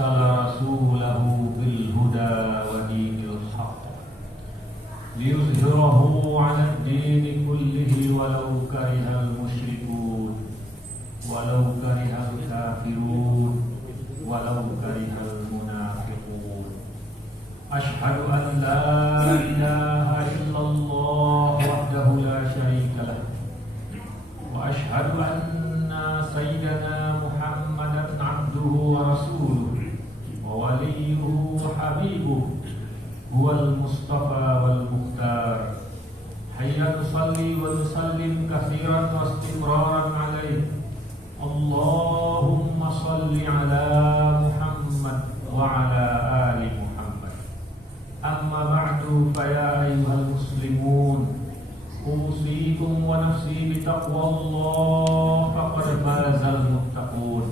أرسل رسوله بالهدى ودين الحق ليظهره على الدين كله ولو كره المشركون ولو كره الكافرون ولو كره المنافقون أشهد أن لا إله إلا الله وحده لا شريك له وأشهد أن سيدنا محمدا عبده ورسوله ووليه حبيبه هو المصطفى والمختار حيا نصلي ونسلم كثيرا واستمرارا عليه اللهم صل على محمد وعلى آل محمد أما بعد فيا أيها المسلمون أوصيكم ونفسي بتقوى الله فقد فاز المتقون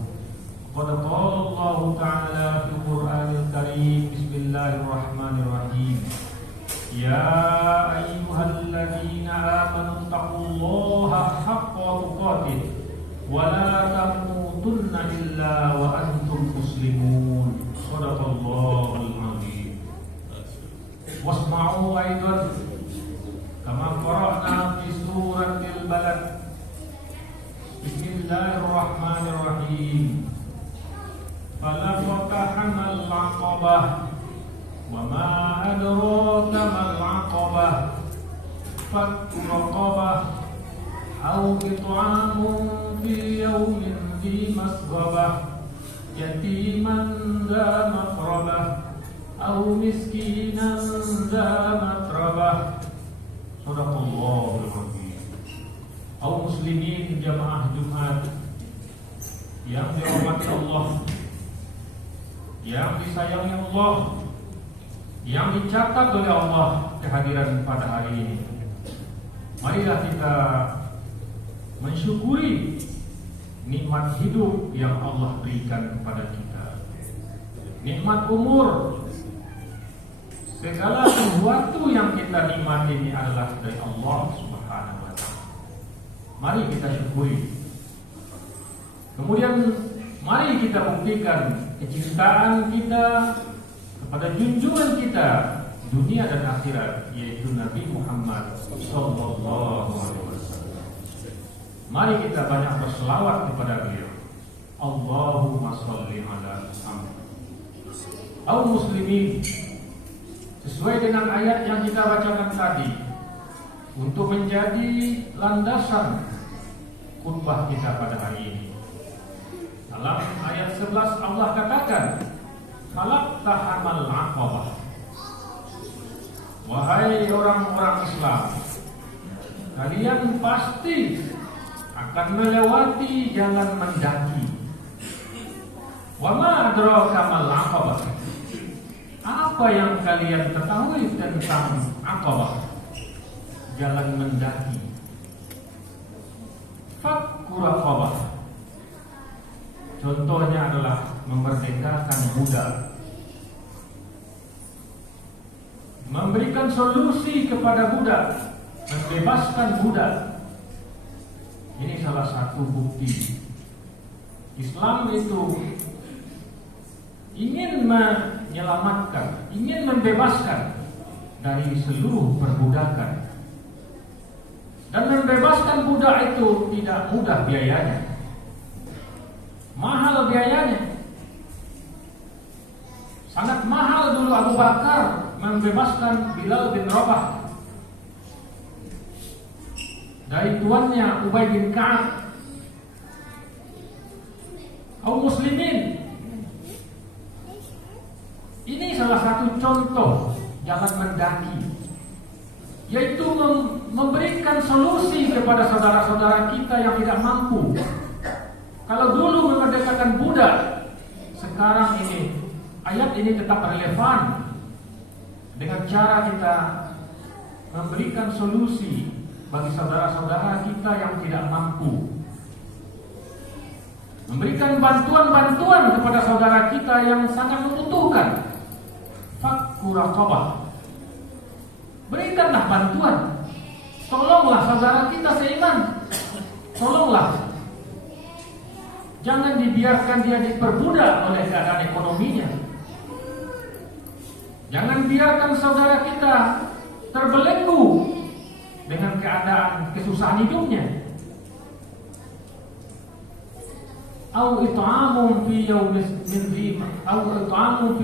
قد قال الله تعالى في القرآن الكريم بسم الله الرحمن الرحيم يا أيها الذين آمنوا اتقوا الله حق تقاته ولا تموتن إلا وأنتم مسلمون صدق الله العظيم واسمعوا أيضا كما قرأنا في سورة البلد بسم الله الرحمن الرحيم فلقتحم العقبة وما أدراك ما العقبة فك رقبة أو إطعام في يوم ذي مسغبة يتيما ذا مقربة أو مسكينا ذا متربة Sadaqallahul Azim. Kaum muslimin jamaah Jumat yang dirahmati Allah, yang disayangi Allah, yang dicatat oleh Allah kehadiran pada hari ini. Marilah kita mensyukuri nikmat hidup yang Allah berikan kepada kita. Nikmat umur. Segala sesuatu yang kita nikmati ini adalah dari Allah Subhanahu wa Ta'ala. Mari kita syukuri. Kemudian mari kita buktikan kecintaan kita kepada junjungan kita dunia dan akhirat, yaitu Nabi Muhammad sallallahu alaihi wasallam. Mari kita banyak berselawat kepada beliau. Allahumma shalli ala Muhammad. Kaum muslimin, sesuai dengan ayat yang kita bacakan tadi, untuk menjadi landasan khutbah kita pada hari ini. Dalam ayat 11 Allah katakan, "Falaqtahamal 'aqabah." Wahai orang-orang Islam, kalian pasti akan melewati jalan mendaki. Wa ma adraka mal 'aqabah. Apa yang kalian ketahui tentang Aqabah, jalan mendaki? Fakku raqabah, contohnya adalah memerdekakan budak, memberikan solusi kepada budak, membebaskan budak. Ini salah satu bukti Islam itu ingin menyelamatkan, ingin membebaskan dari seluruh perbudakan. Dan membebaskan budak itu tidak mudah biayanya, mahal biayanya. Sangat mahal dulu Abu Bakar membebaskan Bilal bin Rabah dari tuannya Ubay bin Ka'ab. Kaum muslimin, ini salah satu contoh jalan mendaki, yaitu memberikan solusi kepada saudara-saudara kita yang tidak mampu. Kalau dulu memerdekakan budak, sekarang ini ayat ini tetap relevan dengan cara kita memberikan solusi bagi saudara-saudara kita yang tidak mampu, memberikan bantuan-bantuan kepada saudara kita yang sangat membutuhkan. Fakku raqabah, berikanlah bantuan, tolonglah saudara kita seiman, tolonglah. Jangan dibiarkan dia diperbudak oleh keadaan ekonominya. Jangan biarkan saudara kita terbelenggu dengan keadaan kesusahan hidupnya. Au it'amun fi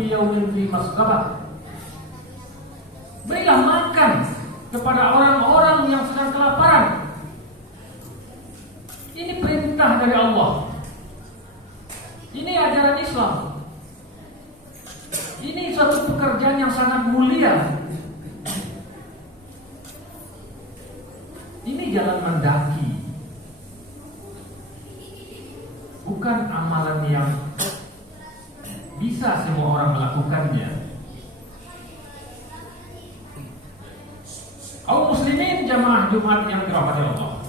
yaumin dhi masghabah. Berilah makan kepada orang-orang yang sedang kelaparan. Ini perintah dari Allah. Ini ajaran Islam. Ini suatu pekerjaan yang sangat mulia. Ini jalan mendaki, bukan amalan yang bisa semua orang melakukannya. Kaum muslimin jamaah Jumat yang dirahmati Allah,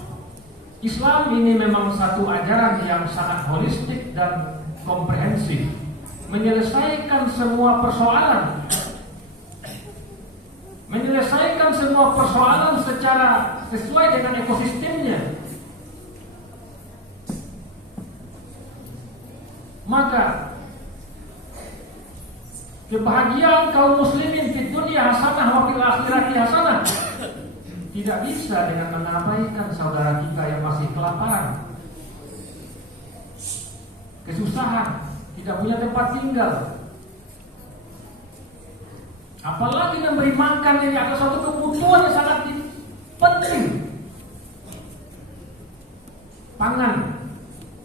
Islam ini memang satu ajaran yang sangat holistik dan komprehensif, menyelesaikan semua persoalan, secara sesuai dengan ekosistemnya. Maka kebahagiaan kaum muslimin di dunia hasanah wa fil akhirati hasanah tidak bisa dengan mengabaikan saudara kita yang masih kelaparan, kesusahan, tidak punya tempat tinggal. Apalagi memberi makan ini adalah suatu kebutuhan yang sangat penting. Pangan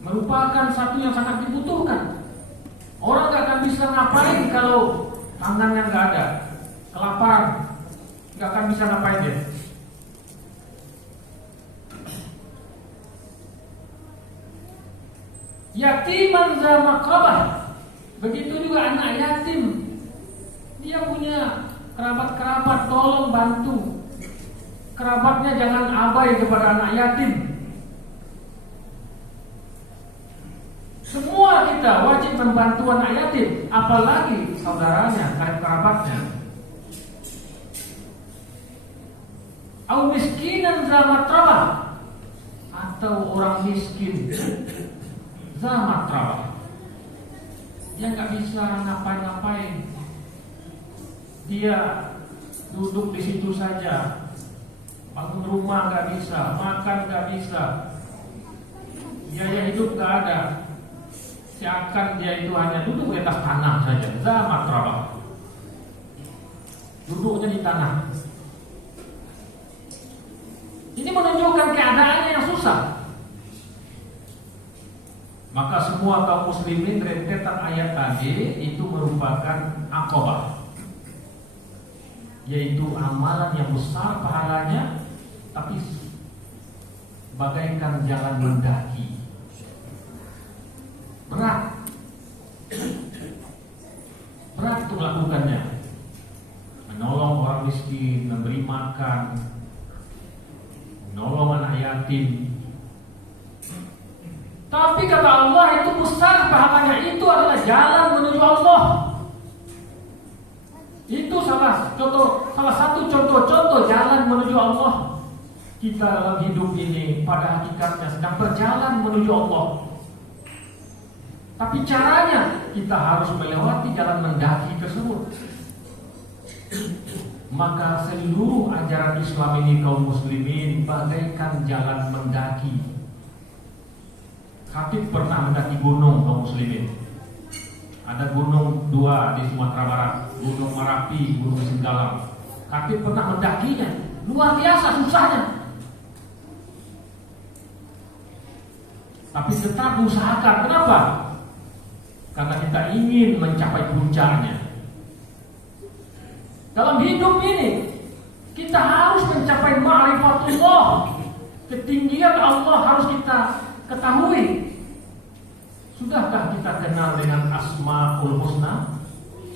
merupakan satu yang sangat dibutuhkan. Orang gak akan bisa ngapain kalau pangannya gak ada, kelaparan, gak akan bisa ngapain dia. Yatiman za maqrabah, begitu juga anak yatim. Dia punya kerabat-kerabat, tolong bantu kerabatnya, jangan abai kepada anak yatim. Semua kita wajib membantu anak yatim, apalagi saudaranya, kerabatnya. Au miskinan za matrabah, atau orang miskin za matrabah, dia nggak bisa ngapain-ngapain, dia duduk di situ saja, bangun rumah nggak bisa, makan nggak bisa, biaya hidup nggak ada, seakan dia itu hanya duduk di atas tanah saja, za matrabah, duduknya di tanah. Ini menunjukkan keadaannya yang susah. Maka semua kaum muslimin, rentetan ayat tadi itu merupakan aqabah, yaitu amalan yang besar pahalanya, tapi bagaikan jalan mendaki, berat untuk melakukannya. Menolong orang miskin, memberi makan, menolong anak yatim. Tapi kata Allah itu besar pahalanya, itu adalah jalan menuju Allah. Itu salah satu contoh jalan menuju Allah. Kita dalam hidup ini pada hakikatnya sedang berjalan menuju Allah. Tapi caranya kita harus melewati jalan mendaki tersebut. Maka seluruh ajaran Islam ini kaum muslimin bagaikan jalan mendaki. Khatib pernah mendaki gunung kaum muslimin. Ada gunung dua di Sumatera Barat, Gunung Merapi, Gunung Singgalang. Khatib pernah mendakinya, luar biasa susahnya. Tapi tetap usahakan. Kenapa? Karena kita ingin mencapai puncaknya. Dalam hidup ini kita harus mencapai ma'rifatullah. Ketinggian Allah harus kita ketahui. Sudahkah kita kenal dengan Asmaul Husna,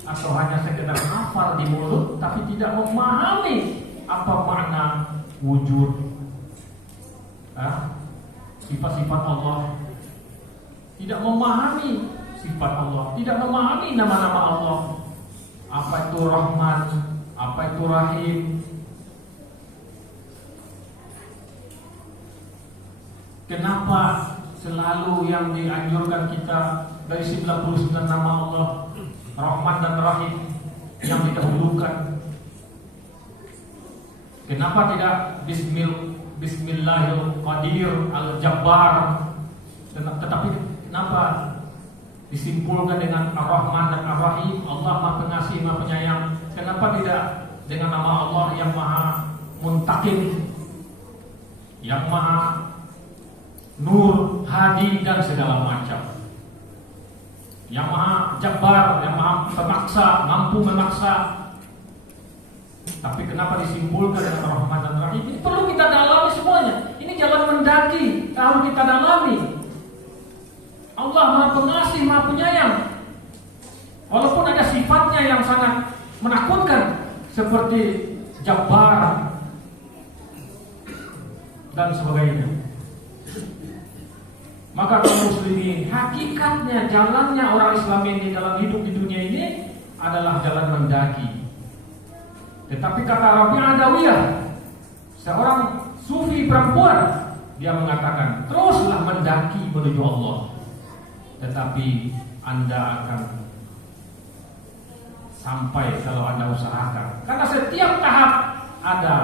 atau hanya sekedar hafal di mulut tapi tidak memahami apa makna wujud, sifat-sifat Allah, tidak memahami sifat Allah, tidak memahami nama-nama Allah, apa itu Rahman, apa itu Rahim. Kenapa selalu yang dianjurkan kita dari 99 nama Allah, Rahman dan Rahim? yang didahulukan? Kenapa tidak Bismillahirrahmanirrahim Al-Jabbar? Tetapi kenapa disimpulkan dengan Ar-Rahman dan Ar-Rahim, Allah Maha Pengasih, Maha Penyayang? Kenapa tidak dengan nama Allah yang Maha Muntakim, yang Maha Nur, Hadi, dan segala macam, yang Maha Jabbar, yang Maha Pemaksa, mampu memaksa? Tapi kenapa disimpulkan dengan Ar-Rahman dan Ar-Rahim? Ini perlu kita dalami semuanya. Ini jalan mendaki, harus kita dalami. Allah Maha Pengasih, Maha Penyayang. Walaupun ada sifatnya yang sangat menakutkan seperti Jabbar dan sebagainya. Maka kaum muslimin, hakikatnya jalannya orang Islam ini dalam hidup di dunia ini adalah jalan mendaki. Tetapi kata Rabi'ah Adawiyah, seorang sufi perempuan, dia mengatakan, teruslah mendaki menuju Allah, tetapi Anda akan sampai kalau Anda usahakan. Karena setiap tahap ada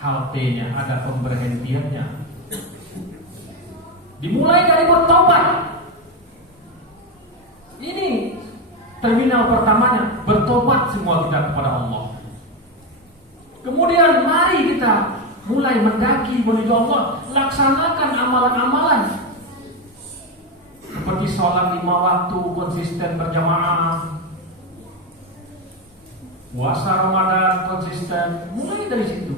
haltenya, ada pemberhentiannya. Dimulai dari bertobat. Ini terminal pertamanya, bertobat semua kita kepada Allah. Kemudian mari kita mulai mendaki menuju Allah, laksanakan amalan-amalan seperti sholat 5 waktu konsisten berjamaah, puasa Ramadan konsisten, mulai dari situ.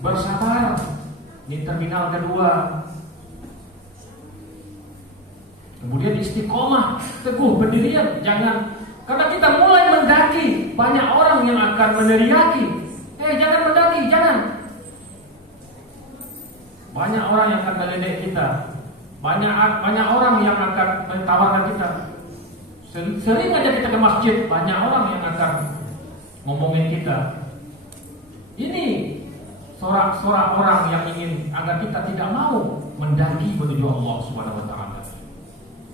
Bersabar, ini terminal kedua. Kemudian istiqomah, teguh pendirian, jangan, karena kita mulai mendaki, banyak orang yang akan meneriaki, jangan mendaki, jangan. Banyak orang yang akan meledek kita, banyak orang yang akan mentawarkan kita. Sering aja kita ke masjid, banyak orang yang akan ngomongin kita. Ini sorak-sorak orang yang ingin agar kita tidak mau mendaki menuju Allah Subhanahu wa taala.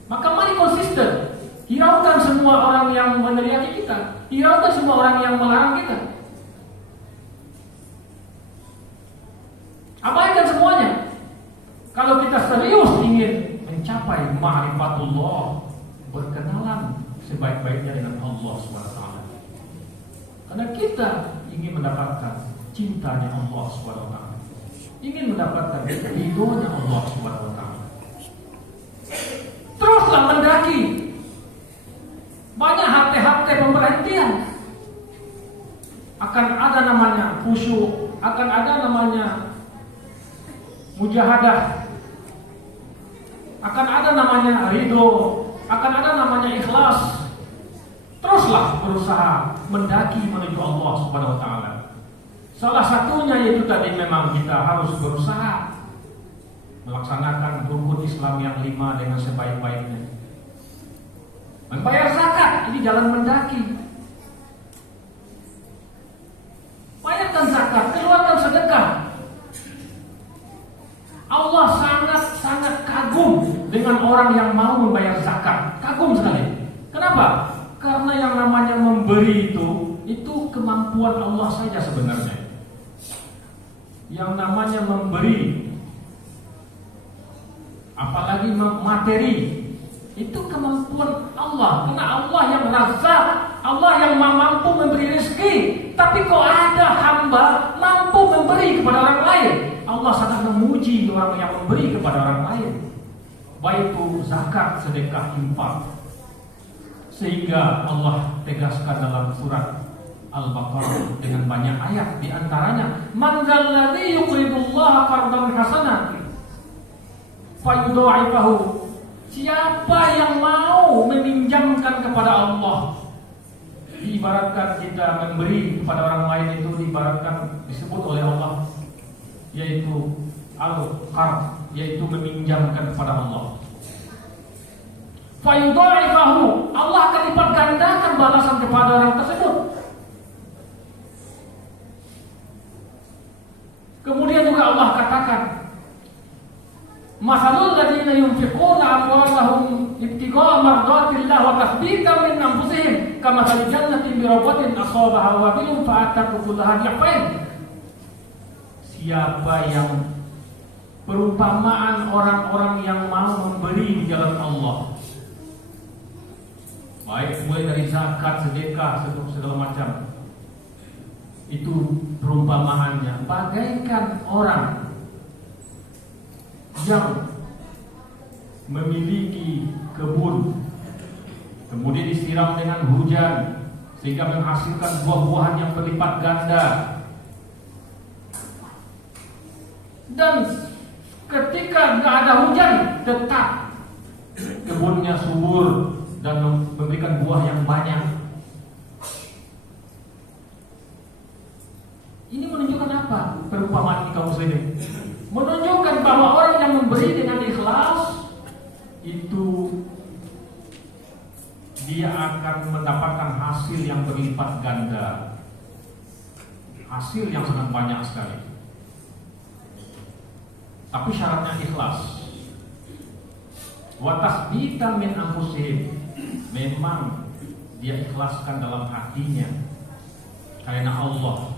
Maka mari konsisten, hiraukan semua orang yang meneriaki kita, hiraukan semua orang yang melarang kita. Abaikan semuanya. Kalau kita serius ingin mencapai ma'rifatullah, berkenalan sebaik-baiknya dengan Allah SWT. Karena kita ingin mendapatkan cintanya Allah SWT, ingin mendapatkan ridhonya Allah SWT. Teruslah mendaki. Banyak hati-hati pemberhentian. Akan ada namanya khusyuk, akan ada namanya mujahadah, akan ada namanya ridho, akan ada namanya ikhlas. Teruslah berusaha mendaki menuju Allah Subhanahu wa taala. Salah satunya yaitu tadi memang kita harus berusaha melaksanakan rukun Islam yang 5 dengan sebaik-baiknya. Membayar zakat, ini jalan mendaki. Bayarkan zakat, keluarkan sedekah. Allah sangat kagum dengan orang yang mau membayar zakat. Kagum sekali. Kenapa? Karena yang namanya memberi itu kemampuan Allah saja sebenarnya. Yang namanya memberi, apalagi materi, itu kemampuan Allah. Karena Allah yang Razzaq, Allah yang mampu memberi rezeki. Tapi kok ada hamba mampu memberi kepada orang lain? Allah sangat memuji orang yang memberi kepada orang lain, baik itu zakat, sedekah, infak. Sehingga Allah tegaskan dalam surat Al-Baqarah dengan banyak ayat, di antaranya man dzalladzi yuqridullaha qardan hasanan fayudha'ifahu. Siapa yang mau meminjamkan kepada Allah? Diibaratkan kita memberi kepada orang lain itu diibaratkan, disebut oleh Allah, yaitu al-qard, yaitu meminjamkan kepada Allah. Fayudha'ifahu, Allah akan lipat gandakan balasan kepada orang tersebut. Kemudian juga Allah katakan, masalul ladzina yunfiquna amwalahum ibtigha'a mardatillah wa tathbitan min anfusihim kamathali jannatin bi rabatin asabaha wabilun fa'atat ukulaha yaqin. Siapa yang perumpamaan orang-orang yang mau memberi di jalan Allah, baik mulai dari zakat, sedekah, segala macam, itu perumpamaannya bagaikan orang yang memiliki kebun, kemudian disiram dengan hujan sehingga menghasilkan buah-buahan yang berlipat ganda. Dan ketika nggak ada hujan, tetap kebunnya subur dan memberikan buah yang banyak. Ini menunjukkan apa? Perumpamaan kaum muslimin menunjukkan bahwa orang yang memberi dengan ikhlas itu dia akan mendapatkan hasil yang berlipat ganda, hasil yang sangat banyak sekali. Tapi syaratnya ikhlas. Wa tasbitan min anfusihim, memang dia ikhlaskan dalam hatinya karena Allah.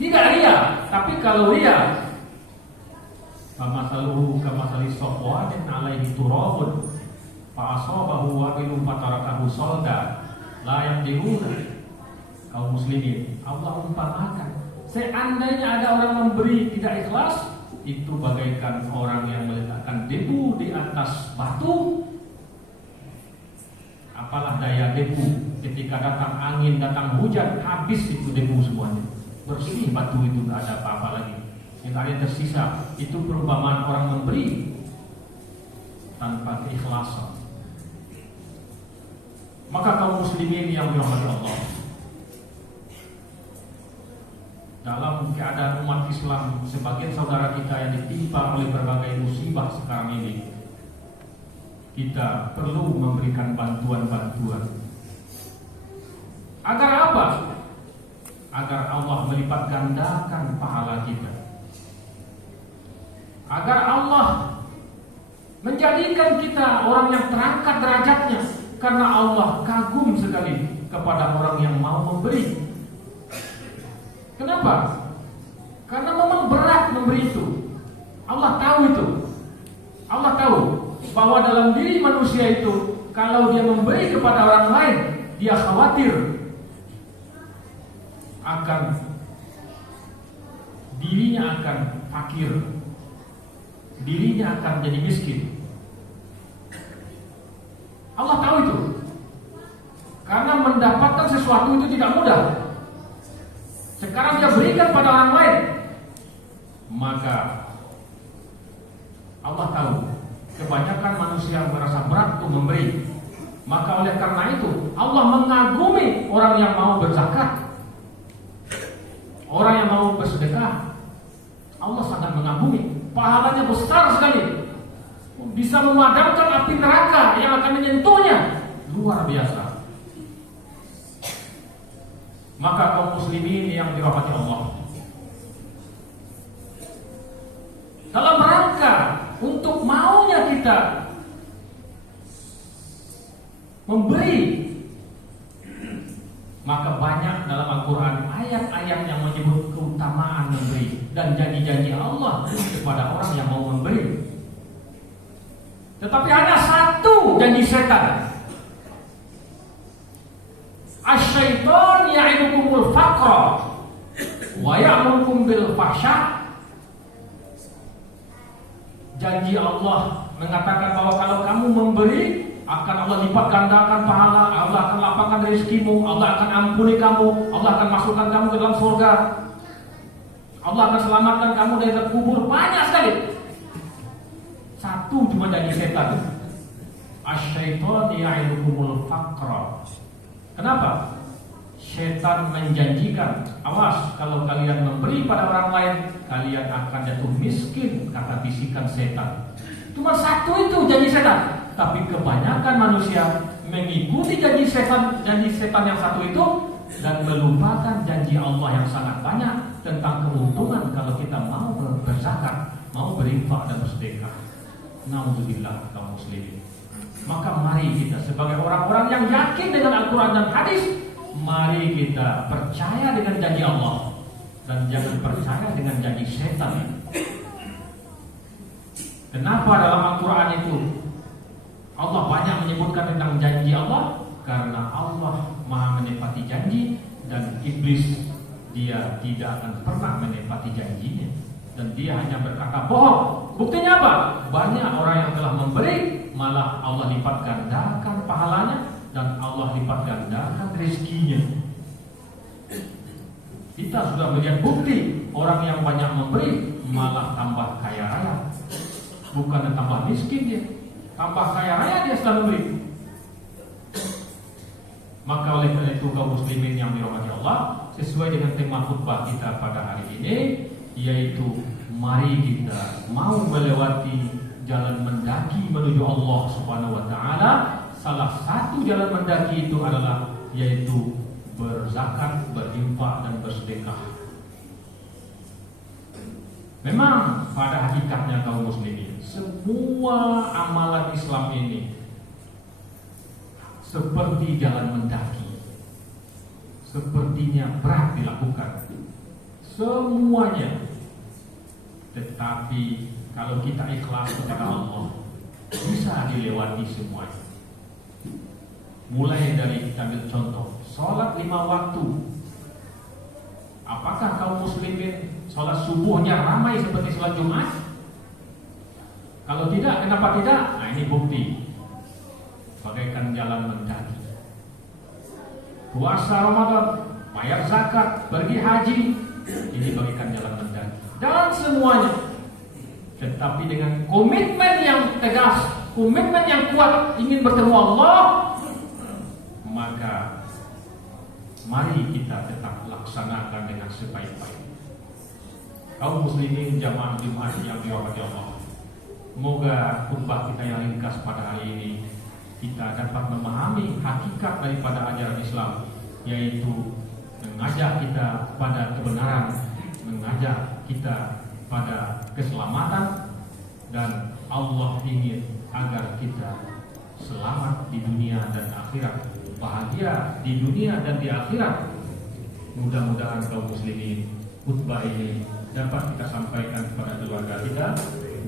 Tidak ria, tapi kalau ria, famasaluhu kamathali safwanin 'alaihi turabun fa asabahu wabilun fatarakahu salda la yaqdiruna. Kaum muslimin, Allah umpamakan, seandainya ada orang memberi tidak ikhlas, itu bagaikan orang yang meletakkan debu di atas batu. Apalah daya debu ketika datang angin, datang hujan, habis itu debu semuanya, bersih batu itu, tidak ada apa-apa lagi. Yang ada yang tersisa itu perumpamaan orang memberi tanpa keikhlasan. Maka kaum muslimin yang dirahmati Allah, dalam keadaan umat Islam sebagian saudara kita yang ditimpa oleh berbagai musibah sekarang ini, kita perlu memberikan bantuan-bantuan. Agar apa? Agar Allah melipat gandakan pahala kita, agar Allah menjadikan kita orang yang terangkat derajatnya, karena Allah kagum sekali kepada orang yang mau memberi. Kenapa? Karena memang berat memberi itu. Allah tahu itu. Allah tahu bahwa dalam diri manusia itu, kalau dia memberi kepada orang lain, dia khawatir akan dirinya akan fakir, dirinya akan jadi miskin. Allah tahu itu. Karena mendapatkan sesuatu itu tidak mudah. Sekarang dia berikan pada orang lain, maka Allah tahu kebanyakan manusia merasa berat untuk memberi. Maka oleh karena itu Allah mengagumi orang yang mau berzakat, orang yang mau bersedekah. Allah sangat mengagumi, pahalanya besar sekali, bisa memadamkan api neraka yang akan menyentuhnya, luar biasa. Maka kaum muslimin yang dirahmati Allah, dalam rangka untuk maunya kita memberi, maka banyak dalam Al-Quran ayat-ayat yang menyebut keutamaan memberi dan janji-janji Allah kepada orang yang mau memberi. Tetapi ada satu janji setan. Asy-syaitan ya'idukumul faqra wa ya'murukum bil fahsya. Janji Allah mengatakan bahwa kalau kamu memberi, akan Allah lipat gandakan pahala, Allah akan lapangkan rezekimu, Allah akan ampuni kamu, Allah akan masukkan kamu ke dalam surga, Allah akan selamatkan kamu dari kubur. Banyak sekali. Satu cuma janji setan. Asy-syaitan ya'idukumul faqra. Kenapa? Setan menjanjikan, awas kalau kalian memberi pada orang lain, kalian akan jatuh miskin, kata bisikan setan. Cuma satu itu janji setan. Tapi kebanyakan manusia mengikuti janji setan yang satu itu dan melupakan janji Allah yang sangat banyak tentang keuntungan kalau kita mau berzakat, mau berinfak dan bersedekah. Nauzubillah kaum muslimin. Maka mari kita sebagai orang-orang yang yakin dengan Al-Quran dan hadis, mari kita percaya dengan janji Allah dan jangan percaya dengan janji setan. Kenapa dalam Al-Quran itu Allah banyak menyebutkan tentang janji Allah? Karena Allah maha menepati janji, dan iblis dia tidak akan pernah menepati janjinya, dan dia hanya berkata bohong. Buktinya apa? Banyak orang yang telah memberi, malah Allah lipat gandakan pahalanya dan Allah lipat gandakan rezekinya. Kita sudah melihat bukti orang yang banyak memberi malah tambah kaya raya, bukan tambah miskin dia, tambah kaya raya dia setelah memberi. Maka oleh karena itu kaum muslimin yang dirahmati Allah, sesuai dengan tema khutbah kita pada hari ini, yaitu mari kita mau melewati jalan mendaki menuju Allah Subhanahu wa taala. Salah satu jalan mendaki itu adalah yaitu berzakat, berinfak dan bersedekah. Memang pada hakikatnya kaum muslimin, semua amalan Islam ini seperti jalan mendaki, sepertinya berat dilakukan semuanya. Tetapi kalau kita ikhlas kepada Allah, bisa dilewati semuanya. Mulai dari kita ambil contoh sholat 5 waktu. Apakah kaum muslimin sholat subuhnya ramai seperti sholat Jumat? Kalau tidak, kenapa tidak? Nah, ini bukti bagaikan jalan mendaki. Puasa Ramadan, bayar zakat, pergi haji, ini bagaikan jalan mendaki. Dan semuanya, tetapi dengan komitmen yang tegas, komitmen yang kuat ingin bertemu Allah, maka mari kita tetap laksanakan dengan sebaik-baik. Kaum muslimin jamaah Jumat yang dirahmati Allah, semoga khutbah kita yang ringkas pada hari ini kita dapat memahami hakikat daripada ajaran Islam, yaitu mengajak kita pada kebenaran, mengajak kita pada keselamatan, dan Allah ingin agar kita selamat di dunia dan akhirat, bahagia di dunia dan di akhirat. Mudah-mudahan kaum muslimin khutbah ini dapat kita sampaikan kepada keluarga kita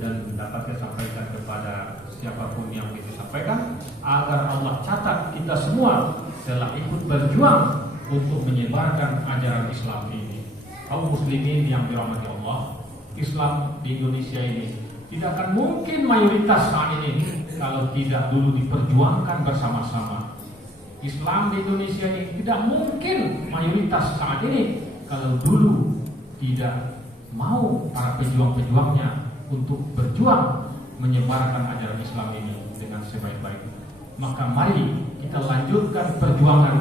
dan dapat kita sampaikan kepada siapapun yang kita sampaikan, agar Allah catat kita semua telah ikut berjuang untuk menyebarkan ajaran Islam ini. Kaum muslimin yang dirahmati Allah, Islam di Indonesia ini tidak akan mungkin mayoritas saat ini kalau tidak dulu diperjuangkan bersama-sama. Islam di Indonesia ini tidak mungkin mayoritas saat ini kalau dulu tidak mau para pejuang-pejuangnya untuk berjuang menyebarkan ajaran Islam ini dengan sebaik-baiknya. Maka mari kita lanjutkan perjuangan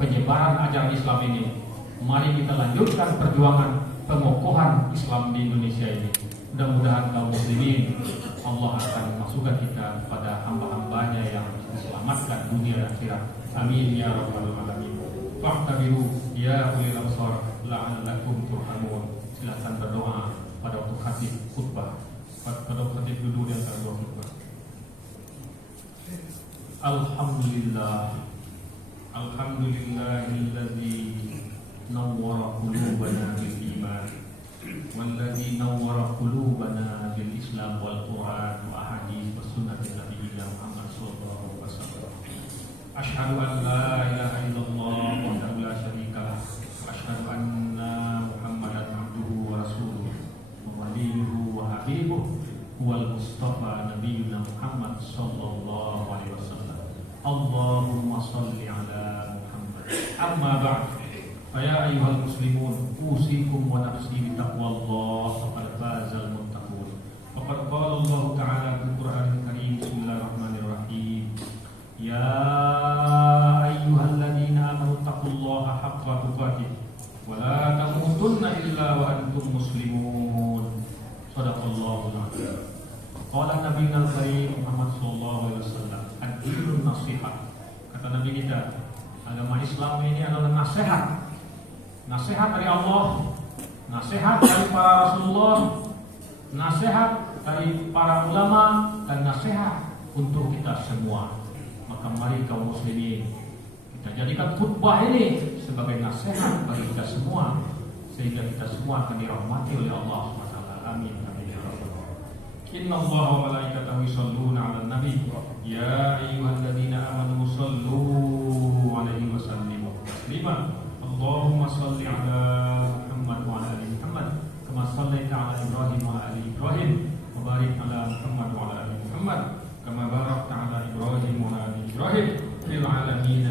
penyebaran ajaran Islam ini. Mari kita lanjutkan perjuangan pengokohan Islam di Indonesia ini. Mudah-mudahan kaum muslimin Allah akan masukkan kita pada hamba-hambanya yang diselamatkan dunia dan akhirat. Amin ya rabbal alamin. Fa'tabiru ya ulil absar la'allakum turhamun. Silakan berdoa pada waktu khatib khutbah, pada waktu khatib duduk yang kedua khutbah. Alhamdulillah, alhamdulillahilladzi nawwara qulubana bil iman, walladzi nawwara qulubana bil Islam wal Quran wa ahadits was sunnatin nabiyina Muhammad sallallahu alaihi wasallam. Asyhadu an la ilaha illallah wahdahu la syarika lah, wa asyhadu anna Muhammadan abduhu wa rasuluh wa waliyuhu wa habibuhu wal mustafa nabiyina Muhammad sallallahu alaihi wasallam. Allahumma salli ala Muhammad. Amma ba'd. Faya ayyuhal muslimun, usikum wa nafsi bitaqwallah, faqad fazal muttaqun. Faqad qala Allah Ta'ala fil Qur'anil Karim, bismillahirrahmanirrahim. Ya ayyuhalladzina amanu taqullaha haqqa tuqatih wa la tamutunna illa wa antum muslimun. Shadaqallahul azim. Qala nabiyuna al-karim Muhammad sallallahu alaihi wasallam, ad-dinun nasihat. Kata Nabi kita, agama Islam ini adalah nasihat. Nasihat dari Allah, nasihat dari para Rasulullah, nasihat dari para ulama, dan nasihat untuk kita semua. Maka mari kaum muslimin, kita jadikan khutbah ini sebagai nasihat bagi kita semua, sehingga kita semua akan dirahmati oleh Allah SWT. Amin. Amin ya rabbal alamin. Inna Allaha wa malaikatahu yusholluna 'alan nabi ya ayyuhalladzina amanu shollu 'alaihi wa sallimu taslima. Allahumma shalli 'ala Muhammad wa 'ala ali Muhammad kama shallaita 'ala Ibrahim wa 'ala ali Ibrahim wa barik 'ala Muhammad wa 'ala ali Muhammad kama barakta 'ala Ibrahim wa 'ala ali Ibrahim fil 'alamin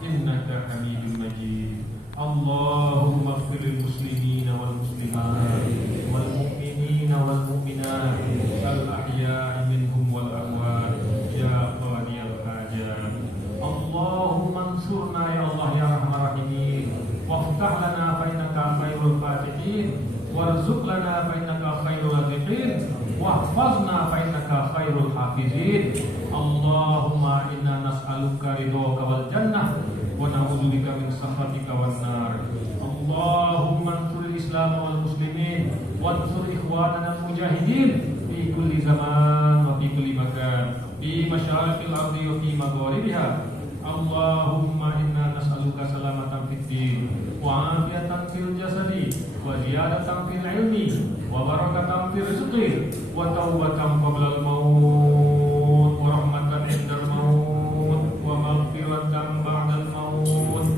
innaka Hamidum Majid. Allahumma ighfir lil muslimina wal muslimat wal mu'minina wal mu'minat al ahya'i minhum wal amwat ya qadiyal hajat. Allahumma ansurna ya Allah ya arhamar rahimin waftah lana fa innaka khairul fatihin warzuq lana fa innaka khairul raziqin wahfazna fa innaka khairul hafizin. Allahumma inna nas'aluka ridhaka wal jannah wa na'udzubika min sakhatika wan nar. Allahumma ansuril Islam wal muslimin wansur ikhwanana al mujahidin fi kulli zaman wa fi kulli makan fi masyariqil ardi wa fi magharibiha. Allahumma inna nas'aluka salamatan fid din wa afiyatan fil jasadi wa ziyadatan fil ilmi wa barakatan fil rizqi wa tawbatan qabla al maut wa rahmatan indal maut wa maghfiratan ba'da al maut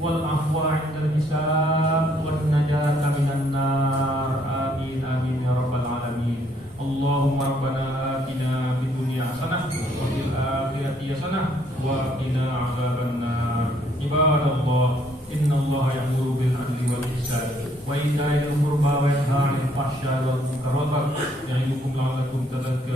wal afwa 'indal hisab wan najata minan nar. Amin amin ya rabbal alamin. Allahumma rabbana atina fid dunya hasanah wa fil akhirati hasanah wa qina 'adzaban nar. Ibadallah, innallaha ya'muru bil 'adli wal ihsan wa ita'i dzil qurba wa yanha 'anil fahsya'i wal munkar wa ya'idukum la'allakum tadhakkarun.